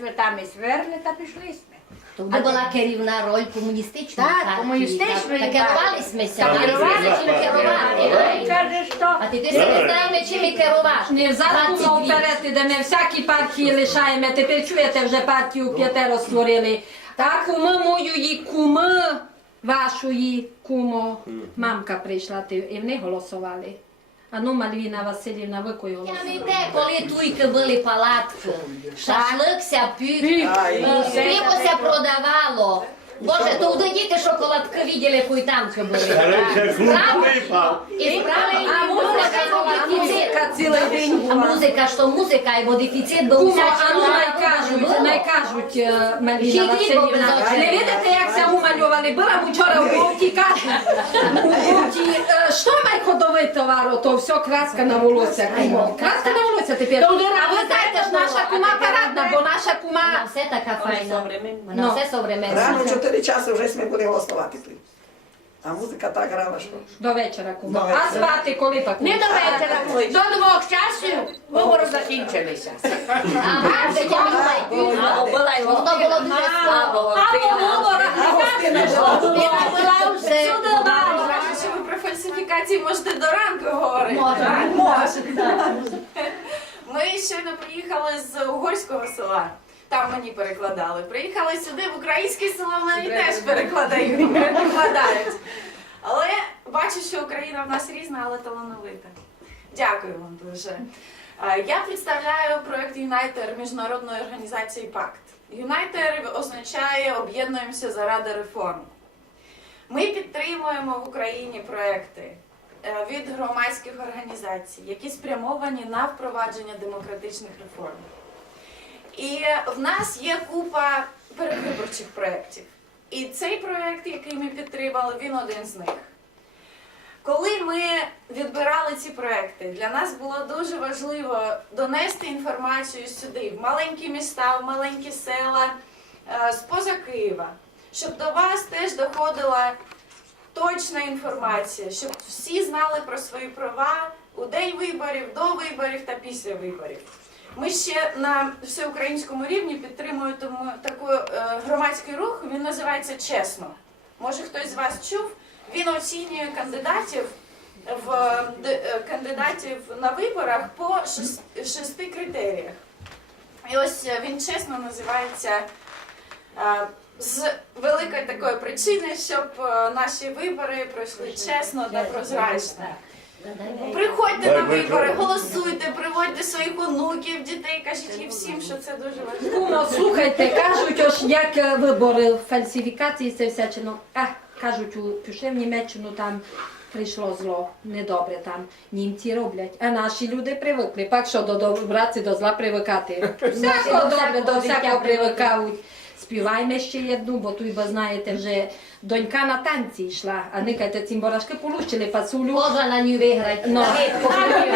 Ми там і сверли та пішли. Туди була керівна роль комуністичної Так, комуністичної Так, керувалися, Так, мали керувалися. чим керувати. Каже, що А тепер не знаємо, чим і керувати. Не 22. вперед, де ми всякі партії лишаємо. Тепер чуєте, вже партію п'ятеро створили. Так, куми моєї куми, вашої кумо, мамка прийшла, ти- і вони голосували. А ну, Мальвіна Васильівна, ви кою Я не те, коли туйки були палатки, шашликся, пік, пивося продавало. Боже, то діти шоколадки виділи, кої там що були. Ще Правда? випав. І справді, А музика, а музика цілий день А була. музика, що музика, і бо дефіцит був всячий а ну народ най кажуть, було. най кажуть, е, й Васильівна. відповідь Не видите, як це умалювали? Була вчора в Болті, кажуть. У Болті, е, що найходовий товар, то все краска на волосся. кумо. Краска на волосся тепер. А ви знаєте ж, наша кума парадна, бо наша Вона кума... все така файна. Вона Ну. все современна. Рано 4 часи вже ми були голосувати. А музика так грала, що. До вечора кума. До вечора. А спати коли так? не до вечора, до двох часів вибори закінчилися. Ага, вже я А, була й Воно було дуже слабо. А по говорах не Гостина була. Вона була вже. Каже, що ви про фальсифікації можете до ранку говорити. Можна. Ми щойно приїхали з угорського села. Там мені перекладали. Приїхали сюди в українське село, мені теж перекладають. перекладають. Але бачу, що Україна в нас різна, але талановита. Дякую вам дуже. Я представляю проект Юнайтер міжнародної організації Пакт. Юнайтер означає об'єднуємося заради реформ. Ми підтримуємо в Україні проекти е, від громадських організацій, які спрямовані на впровадження демократичних реформ. І в нас є купа передвиборчих проєктів. І цей проєкт, який ми підтримали, він один з них. Коли ми відбирали ці проекти, для нас було дуже важливо донести інформацію сюди, в маленькі міста, в маленькі села, е, з-поза Києва, щоб до вас теж доходила точна інформація, щоб всі знали про свої права у день виборів, до виборів та після виборів. Ми ще на всеукраїнському рівні підтримуємо такий е, громадський рух. Він називається Чесно. Може, хтось з вас чув? Він оцінює кандидатів в е, кандидатів на виборах по шести критеріях. І ось е, він чесно називається з великої такої причини, щоб наші вибори пройшли чесно та прозрачно. Приходьте на вибори, голосуйте, приводьте своїх онуків, дітей, кажіть їм всім, що це дуже важливо. Кумо, слухайте, кажуть, ось як е, вибори, фальсифікації, це всячино. А, кажуть, у- пішли в Німеччину, там прийшло зло, недобре там. Німці роблять, а наші люди привикли. Пак що до добра, до зла привикати. Всяко добре, до всякого привикають. Співаємо ще одну, бо тут, бо знаєте, вже донька на танці йшла, а никайте цимборашки полущили пацулю. Можна на ній виграти. Ну, Поможи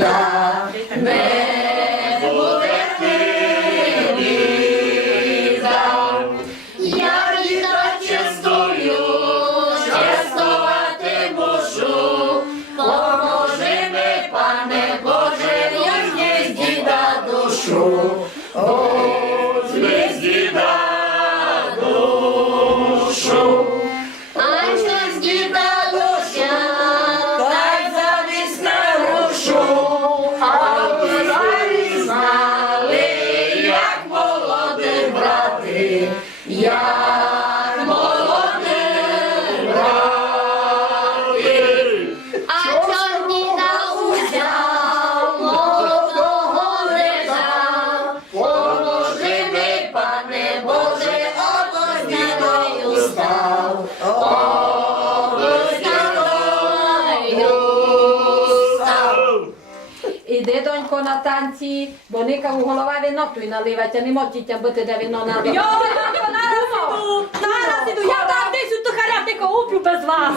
ти На танці, бо ника у голова вино туй наливать, а не можете бити, де вино наливати. Іду! Нараз іду! Я там десь у тухарятика уплю без вас!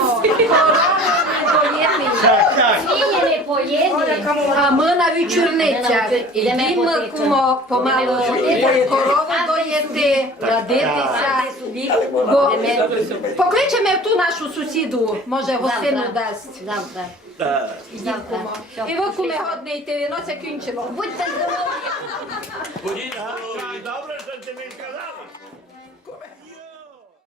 Не. А ми на вечорницях. Ідемо помалу корову доїти, радитися. Бо покличемо ту нашу сусіду, може гостину дасть. Завтра. І ви куме годне йти, вино це кінчимо. Будьте здорові. Добре, що ти мені сказала.